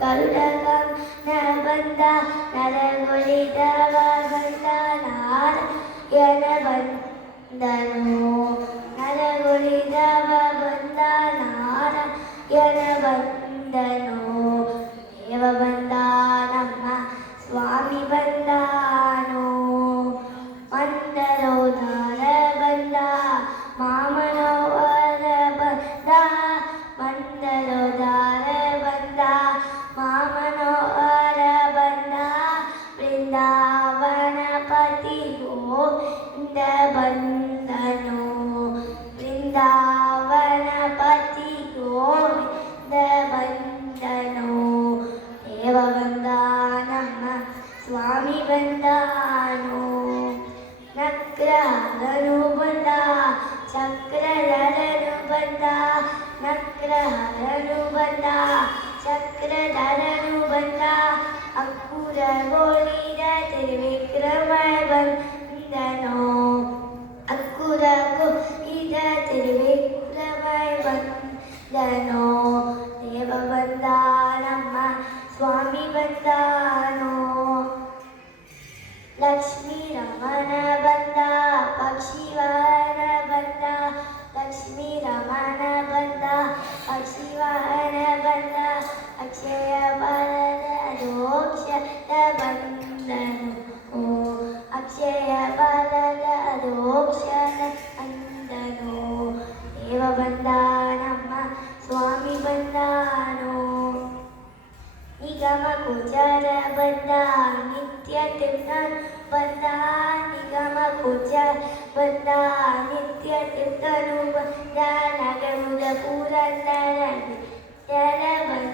ಗರುಡಗಂ ನ ಬಂದ ನರಗುಳಿದವ ಬಂದ ನಾರಾಯಣ ಬಂದನು ನರಗುಳಿದವ ಬಂದ ನಾರಾಯಣ ಬಂದನು ದೇವ ಬಂದ ನಮ್ಮ ಸ್ವಾಮಿ ಬಂದಾನು ಮಂದರೋದಾರ ಬಂದ ಮಾಮನವರ ಬಂದ ಮಂದರೋದಾರ ಬಂದ ಮಾಮನವರ ಬಂದ ಬೃಂದಾವನಪತಿ ಗೋವಿಂದ ಬಂದನು ಬೃಂದಾವನಪತಿ ಗೋವಿಂದ ಬಂದನು ದೇವ ಬಂದ ನಮ್ಮ ಸ್ವಾಮಿ ಬಂದಾನು ನಕ್ರಹರನು ಬಂದ ಚಕ್ರಧರನು ಬಂದ ನಕ್ರಹರನು ಬಂದ ಚಕ್ರಧರನು ಬಂದ ಅಕ್ಕುರಗೋಳಿದ ತ್ರಿವಿಕ್ರಮ ಬಂದನು ಅಕ್ಕುರಗೋಳಿದ ತ್ರಿವಿಕ್ರಮ ಬಂದನು ದೇವ ಬಂದ ನಮ್ಮ ಸ್ವಾಮಿ ಬಂದಾನು ಲಕ್ಷ್ಮೀ ರಮಣ ಬಂದ ಪಕ್ಷಿವಾಹನ ಬಂದ ಲಕ್ಷ್ಮೀ ರಮಣ ಬಂದ ಪಕ್ಷಿವಾಹನ ಬಂದ ಅಕ್ಷಯ ಬಲದ ರೋಕ್ಷದ ಬಂದನು ಅಕ್ಷಯ ಬಲದ ರೋಕ್ಷದ ಬಂದನು ದೇವ ಬಂದ ನಮ್ಮ ಸ್ವಾಮಿ ಬಂದಾನು ನಿಗಮ ಗೋಚರ ಬಂದ ನಿತ್ಯ ತಿರ್ಗನ್ ಬಂದ ನಿಗಮ ಗೋಚರ ಬಂದ ನಿತ್ಯ ತಿರ್ಗನು ಬಂದ ನಗರದ ಪುರಂದರ ಬಂದ